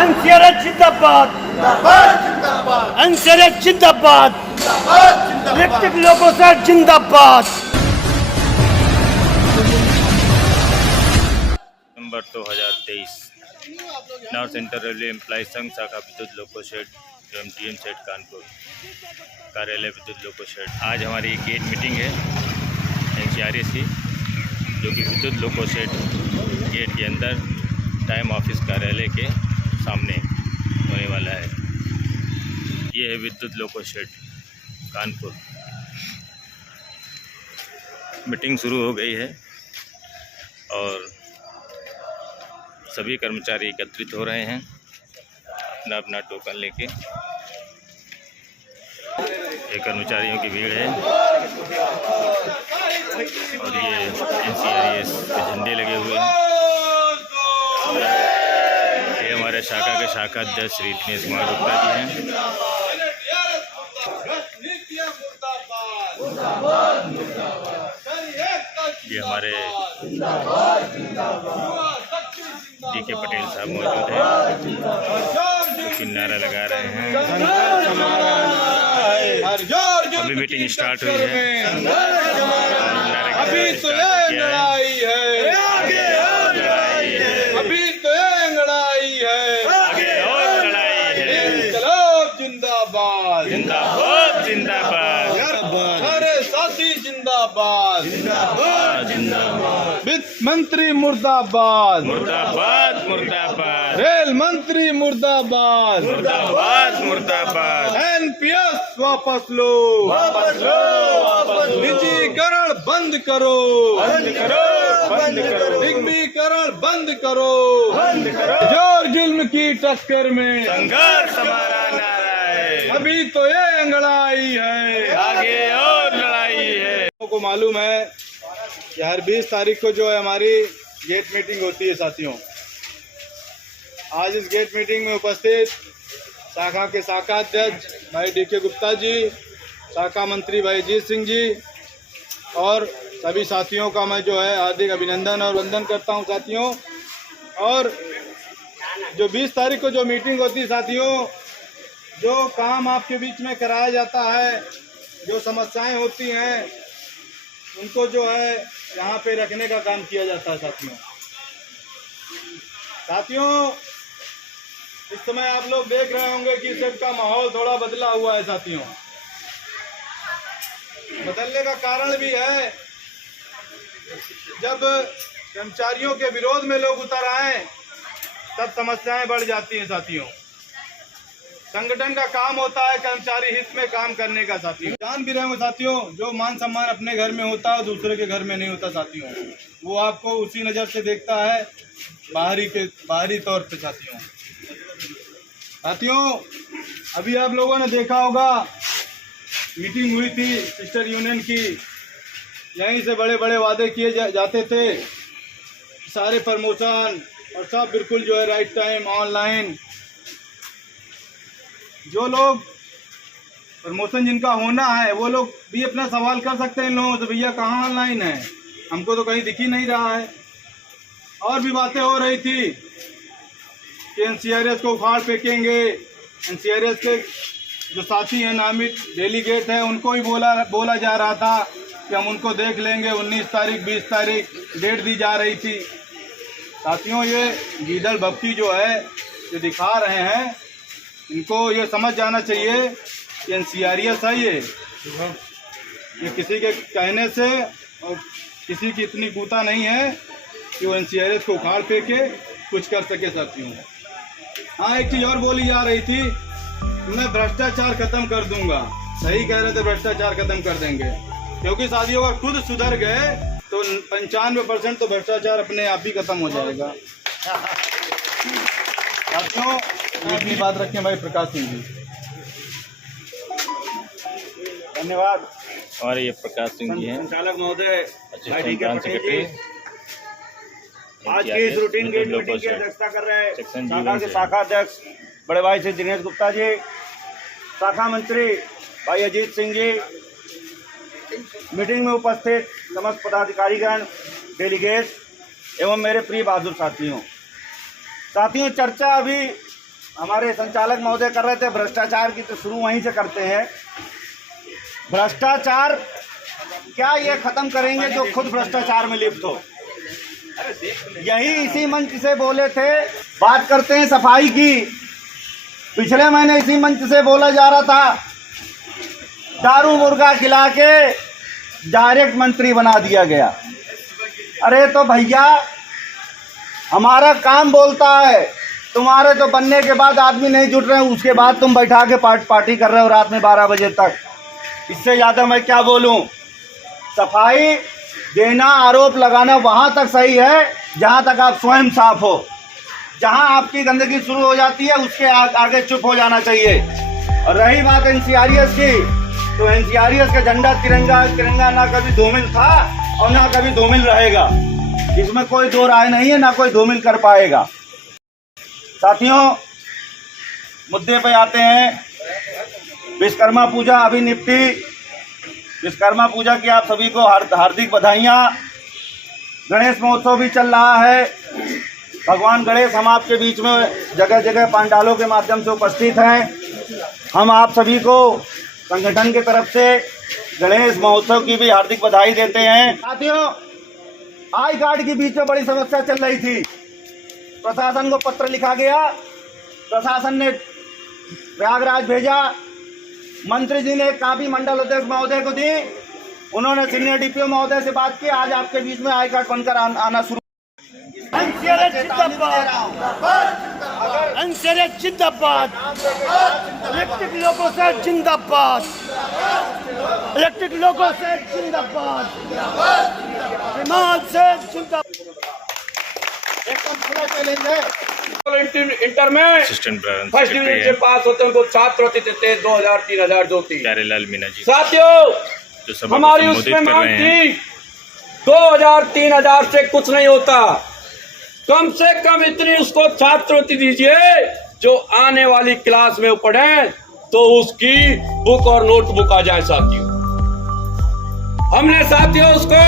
एनसीआरएस जिंदाबाद, एनसीआरएस जिंदाबाद, electric loco set जिंदाबाद। नवंबर 2023 नॉर्थ सेंट्रल रेलवे एम्प्लॉय संघ शाखा विद्युत लोको शेड एवं डीएम सेट कानपुर कार्यालय विद्युत लोको शेड। आज हमारी गेट मीटिंग है एनसीआरएस की, जो कि विद्युत लोको शेड गेट के अंदर टाइम ऑफिस कार्यालय के सामने होने वाला है। ये है विद्युत लोको शेड कानपुर। मीटिंग शुरू हो गई है और सभी कर्मचारी एकत्रित हो रहे हैं अपना अपना टोकन लेके। ये कर्मचारियों की भीड़ है और ये एनसीआरएस के झंडे लगे हुए हैं। ये हमारे शाखा के शाखा अध्यक्ष श्री दिनेश कुमार गुप्ता जी हैं। ये हमारे DK पटेल साहब मौजूद हैं, जो कि नारा लगा रहे हैं। अभी मीटिंग स्टार्ट हुई है। अभी तो ये लड़ाई है, अभी तो ये लड़ाई है, आगे और लड़ाई है। इनकलाब जिंदाबाद, जिंदाबाद जिंदाबाद, सारे साथी जिंदाबाद, जिंदाबाद, वित्त मंत्री मुर्दाबाद, मुर्दाबाद मुर्दाबाद, रेल मंत्री मुर्दाबाद, मुर्दाबाद मुर्दाबाद, एनपीएस वापस लो, वापस लो, वापस लो, निजीकरण बंद करो, बंद करो, बंद करो, निगमीकरण बंद करो, बंद करो। जोर जुल्म की टक्कर में संघर्ष हमारा नारा है, अभी तो ये लड़ाई है, आगे और लड़ाई है। को मालूम है कि हर 20 तारीख को जो है हमारी गेट मीटिंग होती है साथियों। आज इस गेट मीटिंग में उपस्थित शाखा के शाखा अध्यक्ष भाई DK गुप्ता जी, शाखा मंत्री भाई अजीत सिंह जी और सभी साथियों का मैं जो है हार्दिक अभिनंदन और वंदन करता हूं साथियों। और जो 20 तारीख को जो मीटिंग होती है साथियों, जो काम आपके बीच में कराया जाता है, जो समस्याएं होती हैं, उनको जो है यहाँ पे रखने का काम किया जाता है साथियों। इस समय आप लोग देख रहे होंगे कि सबका माहौल थोड़ा बदला हुआ है साथियों। बदलने का कारण भी है, जब कर्मचारियों के विरोध में लोग उतर आए तब समस्याएं बढ़ जाती हैं साथियों। संगठन का काम होता है कर्मचारी हित में काम करने का साथियों। जान भी रहे हो साथियों, जो मान सम्मान अपने घर में होता है दूसरे के घर में नहीं होता साथियों। वो आपको उसी नज़र से देखता है बाहरी तौर पे साथियों। अभी आप लोगों ने देखा होगा मीटिंग हुई थी सिस्टर यूनियन की, यहीं से बड़े बड़े वादे किए जाते थे, सारे प्रमोशन और सब बिल्कुल जो है राइट टाइम ऑनलाइन। जो लोग प्रमोशन जिनका होना है वो लोग भी अपना सवाल कर सकते हैं इन लोगों से, भैया कहाँ ऑनलाइन है, हमको तो कहीं दिख ही नहीं रहा है। और भी बातें हो रही थी कि एनसीआरएस को उखाड़ फेंकेंगे। एनसीआरएस के जो साथी हैं, नामित डेलीगेट हैं, उनको ही बोला जा रहा था कि हम उनको देख लेंगे। 19 तारीख 20 तारीख डेट दी जा रही थी साथियों। ये गीदड़ भक्ति जो है जो दिखा रहे हैं, इनको ये समझ जाना चाहिए कि एनसीआरएस है ये किसी के कहने से और किसी की इतनी कूता नहीं है कि वो एनसीआरएस को उखाड़ फेंके कुछ कर सके साथियों। हाँ, एक चीज़ और बोली जा रही थी, मैं भ्रष्टाचार खत्म कर दूंगा। सही कह रहे थे, भ्रष्टाचार खत्म कर देंगे, क्योंकि साथियों अगर खुद सुधर गए तो 95% तो भ्रष्टाचार अपने आप ही खत्म हो जाएगा साथियों। अपनी बात रखें भाई प्रकाश सिंह जी। धन्यवाद। हमारे ये प्रकाश सिंह जी हैं, संचालक महोदय भाई DK पटेल सेक्रेटरी। जी आज की इस रूटीन गेट मीटिंग की अध्यक्षता कर रहे हैं शाखा के शाखा अध्यक्ष बड़े भाई श्री दिनेश गुप्ता जी, शाखा मंत्री भाई अजीत सिंह जी, मीटिंग में उपस्थित समस्त पदाधिकारीगण, डेलीगेट्स एवं मेरे प्रिय बहादुर साथियों, चर्चा अभी हमारे संचालक महोदय कर रहे थे भ्रष्टाचार की, तो शुरू वहीं से करते हैं। भ्रष्टाचार क्या ये खत्म करेंगे जो खुद भ्रष्टाचार में लिप्त हो? यही इसी मंच से बोले थे। बात करते हैं सफाई की। पिछले महीने इसी मंच से बोला जा रहा था दारू मुर्गा खिला के डायरेक्ट मंत्री बना दिया गया। अरे तो भैया, हमारा काम बोलता है, तुम्हारे तो बनने के बाद आदमी नहीं जुट रहे हैं, उसके बाद तुम बैठा के पार्टी कर रहे हो रात में 12 बजे तक। इससे ज़्यादा मैं क्या बोलूं? सफाई देना, आरोप लगाना वहाँ तक सही है जहाँ तक आप स्वयं साफ हो। जहाँ आपकी गंदगी शुरू हो जाती है उसके आगे चुप हो जाना चाहिए। और रही बात NCRS की, तो NCRS का झंडा तिरंगा ना कभी धूमिल था और ना कभी धूमिल रहेगा। इसमें कोई दो राय नहीं है, ना कोई धूमिल कर पाएगा। साथियों, मुद्दे पे आते हैं। विश्वकर्मा पूजा अभी निपटी। विश्वकर्मा पूजा की आप सभी को हार्दिक बधाइयाँ। गणेश महोत्सव भी चल रहा है। भगवान गणेश हम आपके बीच में जगह जगह पंडालों के माध्यम से उपस्थित हैं। हम आप सभी को संगठन की तरफ से गणेश महोत्सव की भी हार्दिक बधाई देते हैं। साथियों, आई कार्ड के बीच में बड़ी समस्या चल रही थी। प्रशासन को पत्र लिखा गया, प्रशासन ने प्रयागराज भेजा, मंत्री जी ने काफी मंडल अध्यक्ष महोदय को दी, उन्होंने सीनियर DPO महोदय से बात की। आज आपके बीच में आई कार्ड बनकर आना शुरू। NCRS जिंदाबाद, NCRS जिंदाबाद, इलेक्ट्रिक लोगों से जिंदाबाद, इलेक्ट्रिक लोगों से जिंदाबाद, विमान से जिंदाबाद। एकदम खुला चैलेंज है। इंटर में असिस्टेंट ब्रांच फर्स्ट डिवीजन से पास होते हैं उनको छात्रवृत्ति देते हैं 2000 3000 जो थी। प्यारेलाल मीणा जी साथियों, जो सभा को हमारी संबोधित उसमें कर मांग रहे हैं। थी 2000 3000 से कुछ नहीं होता, कम से कम इतनी उसको छात्रवृत्ति दीजिए जो आने वाली क्लास में पढ़े तो उसकी बुक और नोटबुक आ जाए। साथियों, हमने साथियों उसको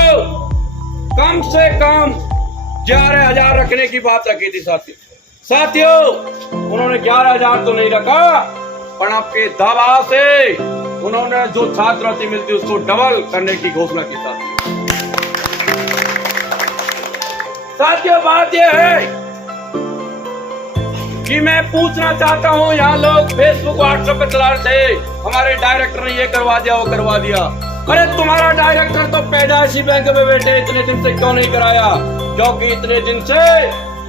कम से कम 11,000 रखने की बात रखी थी। साथियों, उन्होंने 11,000 तो नहीं रखा, पर आपके दबाव से उन्होंने जो छात्रवृत्ति मिलती उसको डबल करने की घोषणा की। साथियों, बात यह है कि मैं पूछना चाहता हूं, यहाँ लोग फेसबुक व्हाट्सएप पे चला रहे थे, हमारे डायरेक्टर ने ये करवा दिया वो करवा दिया। अरे तुम्हारा डायरेक्टर तो पैदाइशी बैंक में बैठे, इतने दिन से क्यों नहीं कराया? क्योंकि इतने दिन से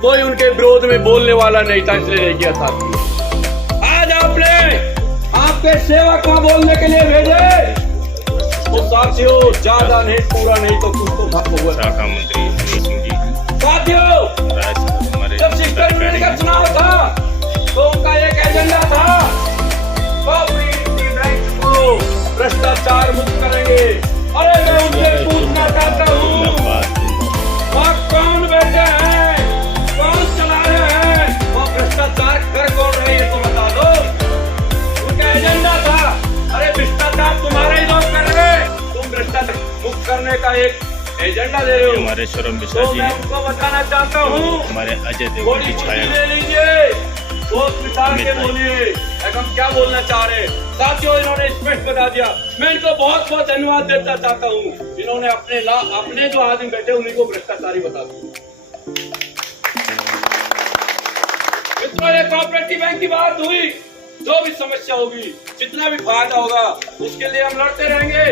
कोई उनके विरोध में बोलने वाला नहीं था, इसलिए नहीं किया था। आज आपने आपके सेवक को बोलने के लिए भेजे तो साथियों, ज्यादा नहीं, पूरा नहीं तो कुछ तो भक्त हुआ। शाखा मंत्री सुनील सिंह जी साथियों, हमारे जब शिक्षक यूनियन का चुनाव था तो उनका एक एजेंडा था, कोऑपरेटिव बैंक को भ्रष्टाचार मुक्त करेंगे। अरे मैं उनसे पूछना चाहता हूँ, वहाँ कौन बैठे हैं, कौन चला रहे हैं, वो भ्रष्टाचार कर कौन रहे हैं, तो बता दो। उनका एजेंडा था, अरे भ्रष्टाचार तुम्हारे ही लोग कर रहे हैं, तुम भ्रष्टाचार मुक्त करने का एक एजेंडा दे रहे हो। हमारे शोरम मिश्रा तो जी मैं उनको बताना चाहता हूँ, हमारे अजय देवगन की छाया ले लीजिए, सोच विचार के बोलिए हम क्या बोलना चाह रहे हैं। साथियों, इन्होंने स्पष्ट बता दिया। मैं इनको बहुत बहुत धन्यवाद देना चाहता हूँ, इन्होंने अपने जो आदमी बैठे उन्हीं को भ्रष्टाचारी बता दिया। मित्रों, ये कोऑपरेटिव बैंक की बात हुई, जो भी समस्या होगी, जितना भी फायदा होगा, उसके लिए हम लड़ते रहेंगे।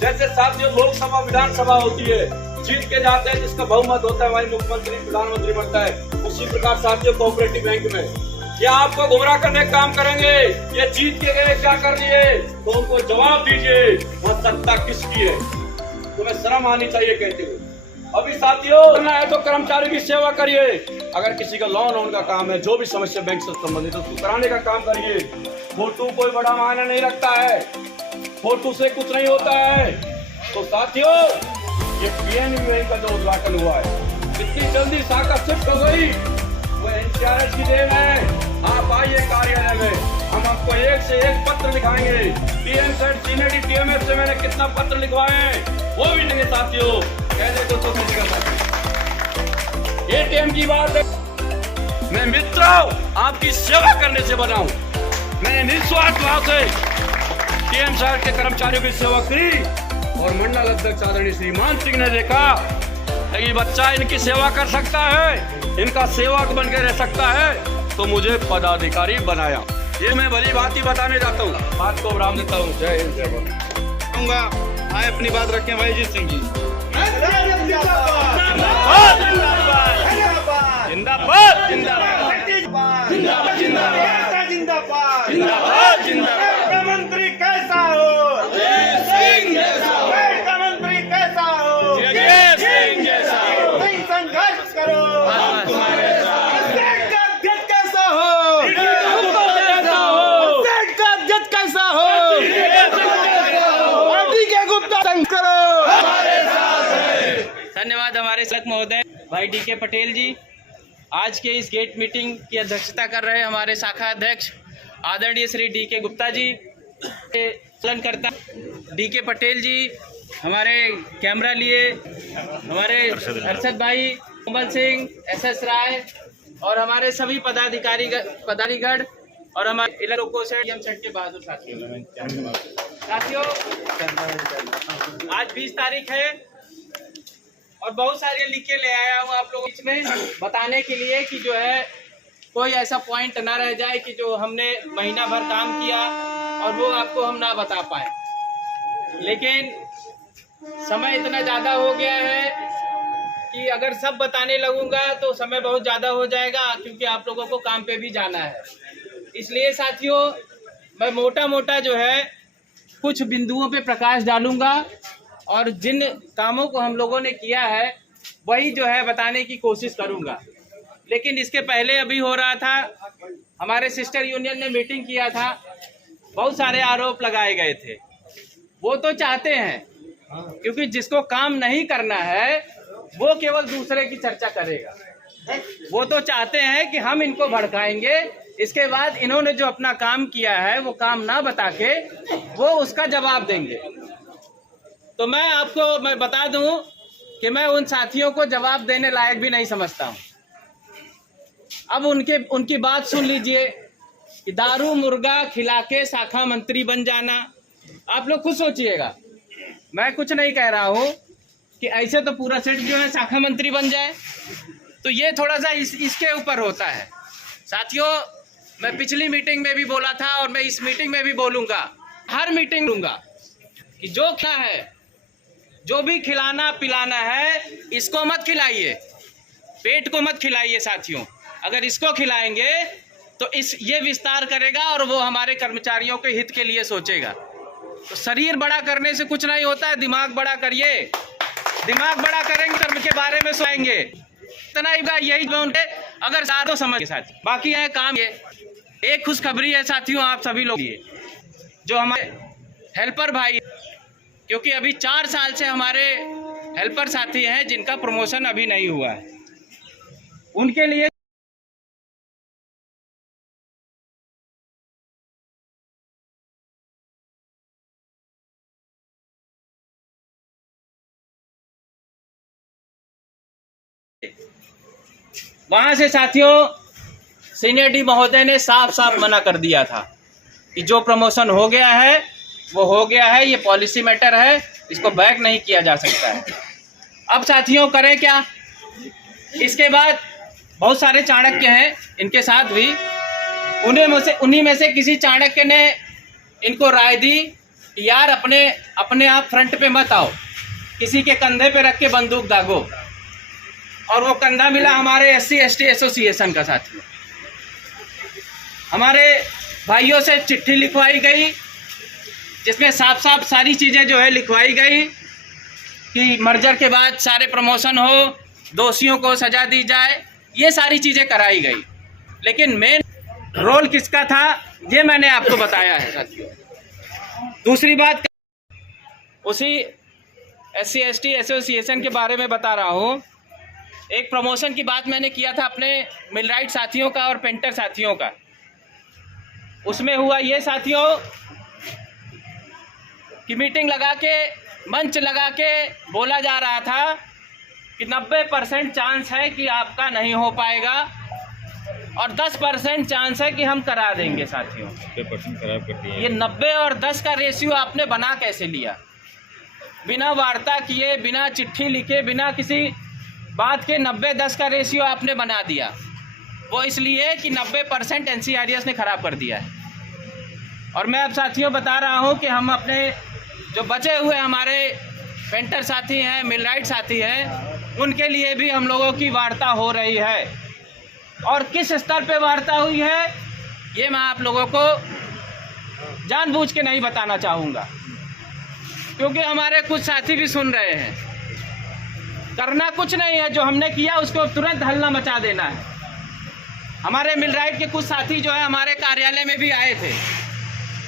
जैसे साथियों, लोकसभा विधानसभा होती है, जीत के जाते हैं, जिसका बहुमत होता है वही मुख्यमंत्री प्रधानमंत्री बनता है। उसी प्रकार साथियों, कोऑपरेटिव बैंक में ये आपको गुमराह करने का काम करेंगे। ये जीत के गए, क्या कर लिए, तो उनको जवाब दीजिए, वह सत्ता किसकी है, तुम्हें शर्म आनी चाहिए कहते हुए। अभी साथियों, करना है तो कर्मचारी की सेवा करिए। अगर किसी का लोन का काम है, जो भी समस्या बैंक से संबंधित है, उसको कराने का काम करिए। फोटो कोई बड़ा मायना नहीं रखता है, फोटो से कुछ नहीं होता है। तो साथियों, ये PNB बैंक का जो उद्घाटन हुआ है, कितनी जल्दी शाखा शिफ्ट हो गई, वो NCRS की देन है। आप आइए कार्यालय में, हम आपको एक से एक पत्र लिखाएंगे। TMSET सीनियर TMS से मैंने कितना पत्र लिखवाए हैं वो भी देंगे। साथियों, कहने को तो किसी का ATM की बात है, मैं मित्रों आपकी सेवा करने से बना हूँ। मैंने निस्वार्थ भाव से टीएम शहर के कर्मचारियों की सेवा की और मंडल अध्यक्ष आदरणीय श्रीमान सिंह ने देखा कि बच्चा इनकी सेवा कर सकता है, इनका सेवक बन के रह सकता है, तो मुझे पदाधिकारी बनाया। ये मैं भली बात ही बताने जाता हूँ, बात को विराम देता हूँ। जय हिंद, जय भारत। आए अपनी बात रखें भाई जी सिंह जी। जिंदाबाद मंत्री कैसा हो, मंत्री कैसा हो, नहीं संघर्ष करो, अध्यक्ष कैसा हो, अध्यक्ष कैसा हो, पार्टी के गुप्ता करो। धन्यवाद हमारे सड़क महोदय भाई डीके पटेल जी। आज के इस गेट मीटिंग की अध्यक्षता कर रहे हमारे शाखा अध्यक्ष आदरणीय श्री डीके गुप्ता जी, पालनकर्ता डीके पटेल जी, हमारे कैमरा लिए हमारे अरशद भाई, कोमल सिंह, एसएस राय और हमारे सभी पदाधिकारीगण और हमारे लोगों से सेट के बहादुर साथियों, आज 20 तारीख है और बहुत सारे लिख के ले आया हूँ आप लोगों के बीच में बताने के लिए कि जो है कोई ऐसा पॉइंट ना रह जाए कि जो हमने महीना भर काम किया और वो आपको हम ना बता पाए। लेकिन समय इतना ज़्यादा हो गया है कि अगर सब बताने लगूंगा तो समय बहुत ज़्यादा हो जाएगा, क्योंकि आप लोगों को काम पे भी जाना है। इसलिए साथियों मैं मोटा मोटा जो है कुछ बिंदुओं पे प्रकाश डालूंगा और जिन कामों को हम लोगों ने किया है वही जो है बताने की कोशिश करूंगा। लेकिन इसके पहले अभी हो रहा था, हमारे सिस्टर यूनियन ने मीटिंग किया था, बहुत सारे आरोप लगाए गए थे। वो तो चाहते हैं, क्योंकि जिसको काम नहीं करना है वो केवल दूसरे की चर्चा करेगा। वो तो चाहते हैं कि हम इनको भड़काएंगे, इसके बाद इन्होंने जो अपना काम किया है वो काम ना बता के वो उसका जवाब देंगे। तो मैं बता दूं कि मैं उन साथियों को जवाब देने लायक भी नहीं समझता हूं। अब उनकी बात सुन लीजिए कि दारू मुर्गा खिला के शाखा मंत्री बन जाना, आप लोग खुद सोचिएगा। मैं कुछ नहीं कह रहा हूं कि ऐसे तो पूरा सेट जो है शाखा मंत्री बन जाए, तो ये थोड़ा सा इसके ऊपर होता है। साथियों मैं पिछली मीटिंग में भी बोला था और मैं इस मीटिंग में भी बोलूंगा, हर मीटिंग लूंगा कि जो क्या है, जो भी खिलाना पिलाना है इसको मत खिलाइए, पेट को मत खिलाइए साथियों। अगर इसको खिलाएंगे तो ये विस्तार करेगा और वो हमारे कर्मचारियों के हित के लिए सोचेगा। तो शरीर बड़ा करने से कुछ नहीं होता है, दिमाग बड़ा करिए। दिमाग बड़ा करेंगे कर्म के बारे में सोचेंगे। इतना ही यही उनके अगर साथ समझ के साथ बाकी है काम। ये एक खुशखबरी है साथियों आप सभी लोग लिए, जो हमारे हेल्पर भाई, क्योंकि अभी 4 साल से हमारे हेल्पर साथी हैं जिनका प्रमोशन अभी नहीं हुआ है, उनके लिए वहां से साथियों सीनियर डी महोदय ने साफ साफ मना कर दिया था कि जो प्रमोशन हो गया है वो हो गया है, ये पॉलिसी मैटर है, इसको बैक नहीं किया जा सकता है। अब साथियों करें क्या? इसके बाद बहुत सारे चाणक्य हैं इनके साथ भी, उन्हीं में से किसी चाणक्य ने इनको राय दी कि यार अपने आप फ्रंट पे मत आओ, किसी के कंधे पे रख के बंदूक दागो। और वो कंधा मिला हमारे SC/ST एसोसिएशन का। साथियों हमारे भाइयों से चिट्ठी लिखवाई गई जिसमें साफ साफ सारी चीज़ें जो है लिखवाई गई कि मर्जर के बाद सारे प्रमोशन हो, दोषियों को सजा दी जाए, ये सारी चीज़ें कराई गई। लेकिन मेन रोल किसका था ये मैंने आपको बताया है साथियों। दूसरी बात उसी SC/ST एसोसिएशन के बारे में बता रहा हूँ। एक प्रमोशन की बात मैंने किया था अपने मिलराइट साथियों का और पेंटर साथियों का। उसमें हुआ ये साथियों कि मीटिंग लगा के, मंच लगा के बोला जा रहा था कि 90% चांस है कि आपका नहीं हो पाएगा और 10% चांस है कि हम करा देंगे साथियों। 90% खराब कर दिया ये 90 और 10 का रेशियो आपने बना कैसे लिया? बिना वार्ता किए, बिना चिट्ठी लिखे, बिना किसी बात के 90-10 का रेशियो आपने बना दिया। वो इसलिए कि 90% NCRES ने ख़राब कर दिया है। और मैं अब साथियों बता रहा हूँ कि हम अपने जो बचे हुए हमारे पेंटर साथी हैं, मिलराइट साथी हैं, उनके लिए भी हम लोगों की वार्ता हो रही है। और किस स्तर पे वार्ता हुई है ये मैं आप लोगों को जानबूझ के नहीं बताना चाहूँगा, क्योंकि हमारे कुछ साथी भी सुन रहे हैं। करना कुछ नहीं है, जो हमने किया उसको तुरंत हल्ला मचा देना है। हमारे मिलराइट के कुछ साथी जो है हमारे कार्यालय में भी आए थे,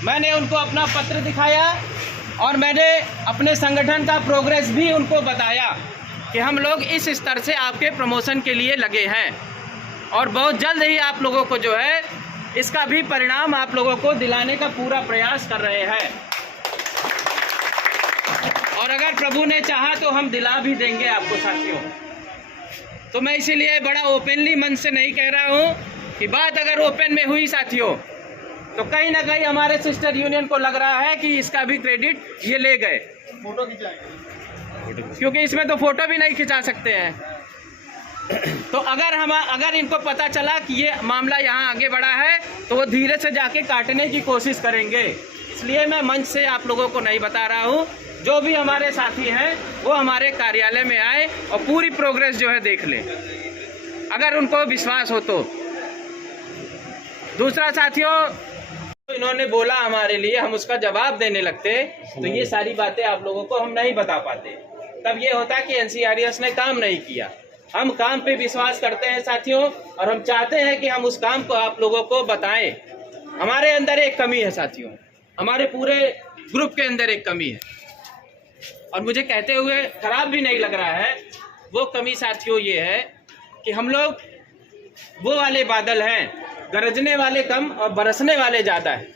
मैंने उनको अपना पत्र दिखाया और मैंने अपने संगठन का प्रोग्रेस भी उनको बताया कि हम लोग इस स्तर से आपके प्रमोशन के लिए लगे हैं और बहुत जल्द ही आप लोगों को जो है इसका भी परिणाम आप लोगों को दिलाने का पूरा प्रयास कर रहे हैं। और अगर प्रभु ने चाहा तो हम दिला भी देंगे आपको साथियों। तो मैं इसीलिए बड़ा ओपनली मन से नहीं कह रहा हूँ कि बात अगर ओपन में हुई साथियों तो कहीं ना कहीं हमारे सिस्टर यूनियन को लग रहा है कि इसका भी क्रेडिट ये ले गए, क्योंकि इसमें तो फोटो भी नहीं खिंचा सकते हैं। तो अगर इनको पता चला कि ये मामला यहाँ आगे बढ़ा है तो वो धीरे से जाके काटने की कोशिश करेंगे। इसलिए मैं मंच से आप लोगों को नहीं बता रहा हूँ। जो भी हमारे साथी हैं वो हमारे कार्यालय में आए और पूरी प्रोग्रेस जो है देख लें, अगर उनको विश्वास हो तो। दूसरा साथियों, इन्होंने बोला हमारे लिए, हम उसका जवाब देने लगते तो ये सारी बातें आप लोगों को हम नहीं बता पाते। तब ये होता कि NCRES ने काम नहीं किया। हम काम पे विश्वास करते हैं साथियों और हम चाहते हैं कि हम उस काम को आप लोगों को बताएं। हमारे अंदर एक कमी है साथियों, हमारे पूरे ग्रुप के अंदर एक कमी है और मुझे कहते हुए खराब भी नहीं लग रहा है। वो कमी साथियों ये है कि हम लोग वो वाले बादल हैं, गरजने वाले कम और बरसने वाले ज़्यादा है।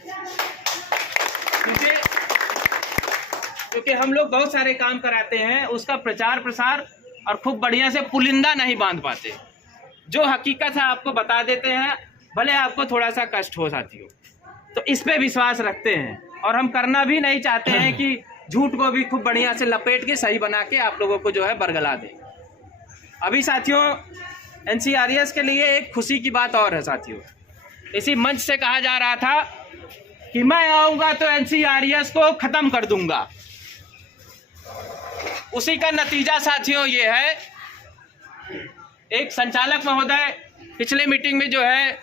क्योंकि हम लोग बहुत सारे काम कराते हैं, उसका प्रचार प्रसार और खूब बढ़िया से पुलिंदा नहीं बांध पाते। जो हकीकत है आपको बता देते हैं, भले आपको थोड़ा सा कष्ट हो साथियों। तो इस पे विश्वास रखते हैं और हम करना भी नहीं चाहते हैं कि झूठ को भी खूब बढ़िया से लपेट के सही बना के आप लोगों को जो है बरगला दे। अभी साथियों NCRES के लिए एक खुशी की बात और है साथियों। इसी मंच से कहा जा रहा था कि मैं आऊँगा तो NCRES को ख़त्म कर दूंगा। उसी का नतीजा साथियों ये है, एक संचालक महोदय पिछले मीटिंग में जो है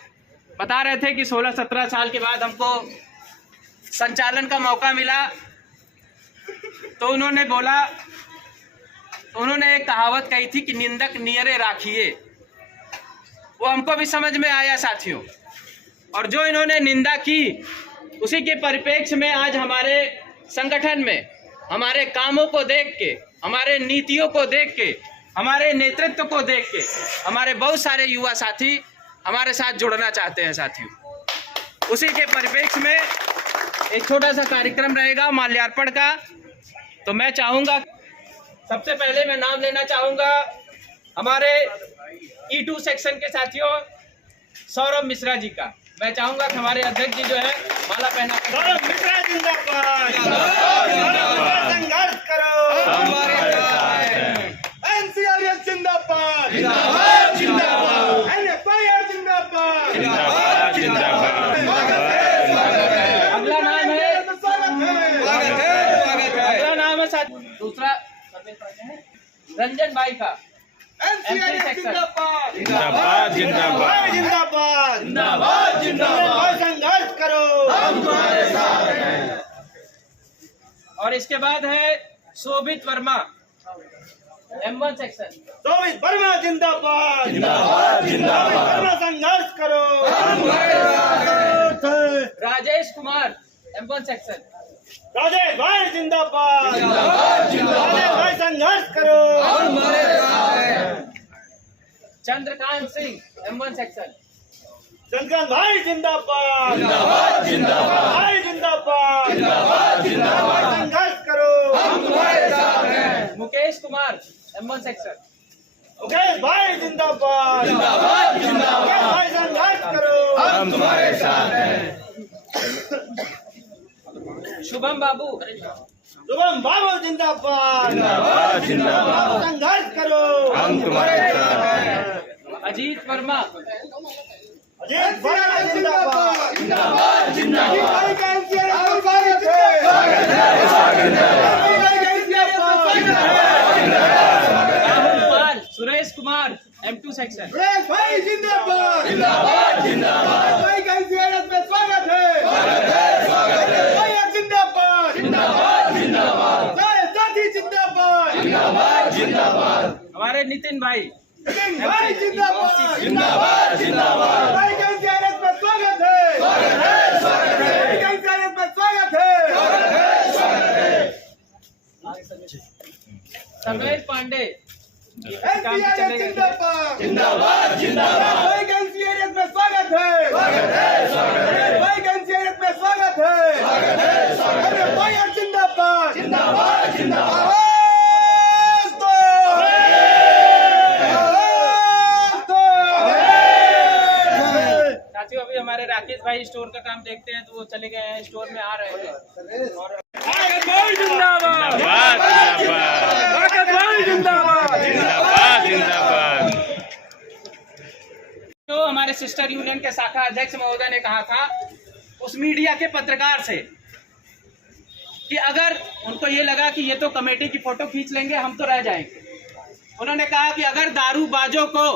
बता रहे थे कि 16-17 साल के बाद हमको संचालन का मौका मिला। तो उन्होंने बोला, उन्होंने एक कहावत कही थी कि निंदक नियरे राखिए। वो हमको भी समझ में आया साथियों। और जो इन्होंने निंदा की उसी के परिप्रेक्ष्य में आज हमारे संगठन में हमारे कामों को देख के, हमारे नीतियों को देख के, हमारे नेतृत्व को देख के हमारे बहुत सारे युवा साथी हमारे साथ जुड़ना चाहते हैं साथियों। उसी के परिप्रेक्ष्य में एक छोटा सा कार्यक्रम रहेगा माल्यार्पण का। तो मैं चाहूँगा, सबसे पहले मैं नाम लेना चाहूँगा हमारे E2 सेक्शन के साथियों सौरभ मिश्रा जी का। मैं चाहूँगा कि हमारे अध्यक्ष जी जो है माला पहना सौरभ मिश्रा जिंदाबाद। संघर्ष करो, NCRES जिंदाबाद, जिंदाबाद, जिंदाबाद, जिंदाबाद, जिंदाबाद। अगला नाम है, अगला नाम है साथ दूसरा रंजन भाई का NCRES जिंदाबाद, जिंदाबाद, जिंदाबाद, जिंदाबाद, जिंदाबाद, जिंदाबाद। संघर्ष करो, हम तुम्हारे साथ हैं। और इसके बाद है शोभित वर्मा M1 सेक्शन। शोभित वर्मा जिंदाबाद, जिंदाबाद, जिंदाबाद। वर्मा संघर्ष करो, हम तुम्हारे साथ हैं। Rajesh Kumar M1 section. राजेश भाई जिंदाबाद, जिंदाबाद, जिंदाबाद। राजेश भाई संघर्ष करो, हम तुम्हारे साथ हैं। Chandrakant Singh M1 section. चंद्रकांत भाई जिंदाबाद, जिंदाबाद, जिंदाबाद। भाई जिंदाबाद, जिंदाबाद, जिंदाबाद। संघर्ष करो, हम तुम्हारे साथ हैं। Mukesh Kumar M1 section. मुकेश भाई जिंदाबाद जिंदाबाद जिंदाबाद भाई संघर्ष करो हम तुम्हारे साथ हैं। शुभम बाबू शुभम बाबू जिंदाबाद जिंदाबाद जिंदाबाद संघर्ष करो हम तुम्हारे साथ हैं। अजीत वर्मा अजीत वर्मा जिंदाबाद जिंदाबाद जिंदाबाद राहुल पाल सुरेश कुमार M2 सेक्शन भाई जिंदाबाद जिंदाबाद जिंदाबाद भाई कैंसियरत में स्वागत है भाई जिंदाबाद जिंदाबाद जिंदाबाद साथी जिंदाबाद जिंदाबाद जिंदाबाद हमारे नितिन भाई भाई जिंदाबाद जिंदाबाद जिंदाबाद भाई कैंसियरत में स्वागत है स्वागत है कैंसियरत में स्वागत है समीर पांडे जिंदाबाद जिंदाबाद जिंदाबाद भाई कैंसियरत में स्वागत है भाई कैंसियरत में स्वागत है अरे भाई जिंदाबाद जिंदाबाद जिंदाबाद साथियों अभी हमारे राकेश भाई स्टोर का काम देखते हैं तो वो चले गए हैं स्टोर में आ रहे थे और जिंदाबाद जिंदाबाद जिंदाबाद। जो हमारे सिस्टर यूनियन के शाखा अध्यक्ष महोदय ने कहा था उस मीडिया के पत्रकार से कि अगर उनको ये लगा कि ये तो कमेटी की फोटो खींच लेंगे हम तो रह जाएंगे, उन्होंने कहा कि अगर दारूबाजों को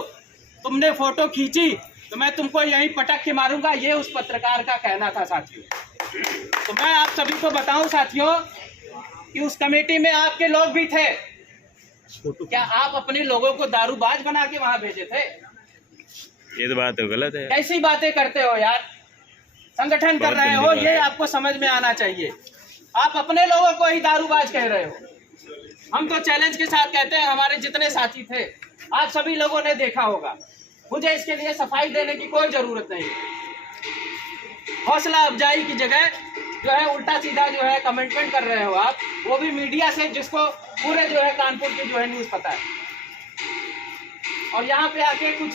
तुमने फोटो खींची तो मैं तुमको यहीं पटक के मारूंगा, ये उस पत्रकार का कहना था साथियों। तो मैं आप सभी को बताऊं साथियों कि उस कमेटी में आपके लोग भी थे। क्या आप अपने लोगों को दारूबाज बना के वहां भेजे थे? ये तो बात तो गलत है। कैसी बातें करते हो यार, संगठन कर रहे हो, ये आपको समझ में आना चाहिए। आप अपने लोगों को ही दारूबाज कह रहे हो। हम तो चैलेंज के साथ कहते हैं, हमारे जितने साथी थे आप सभी लोगों ने देखा होगा, मुझे इसके लिए सफाई देने की कोई जरूरत नहीं। हौसला अफजाई की जगह जो है उल्टा सीधा जो है कमेंटमेंट कर रहे हो आप, वो भी मीडिया से जिसको पूरे जो है कानपुर की जो है न्यूज पता है। और यहाँ पे आके कुछ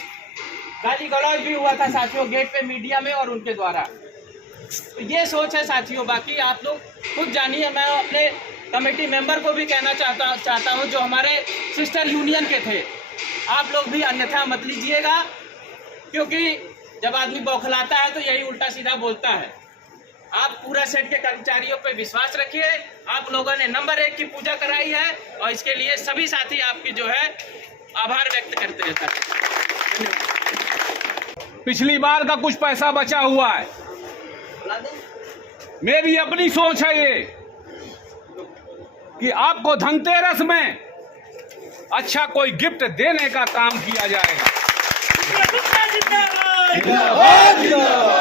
गाली गलौज भी हुआ था साथियों गेट पे मीडिया में और उनके द्वारा। तो ये सोच है साथियों, बाकी आप लोग खुद जानिए। मैं अपने कमेटी मेंबर को भी कहना चाहता हूँ जो हमारे सिस्टर यूनियन के थे, आप लोग भी अन्यथा मत लीजिएगा, क्योंकि जब आदमी बौखलाता है तो यही उल्टा सीधा बोलता है। आप पूरा सेट के कर्मचारियों पे विश्वास रखिए। आप लोगों ने नंबर 1 की पूजा कराई है और इसके लिए सभी साथी आपकी जो है आभार व्यक्त करते हैं। पिछली बार का कुछ पैसा बचा हुआ है, मेरी अपनी सोच है ये कि आपको धनतेरस में अच्छा कोई गिफ्ट देने का काम किया जाएगा। जिंदाबाद जिंदाबाद